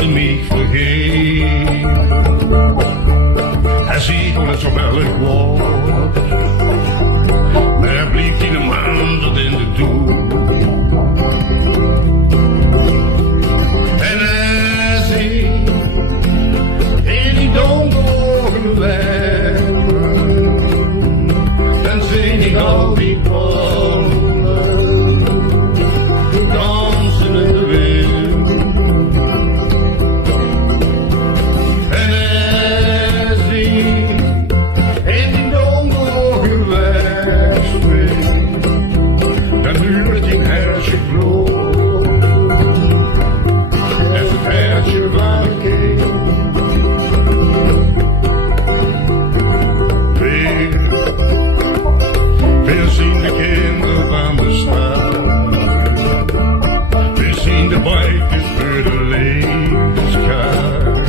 ze mich vergeet. Hij ziet alles op elk woord, maar hij blijft in de man tot in de doel. En hij ziet in die donkere weg, dan zing ik al die polen, dansen in de wind. En hij ziet in die donkere weg, dan duurt die hersen gloed, en het hertje van de keel. We zien de kinderen van de stad, we zien de bikers voor de leefskaart.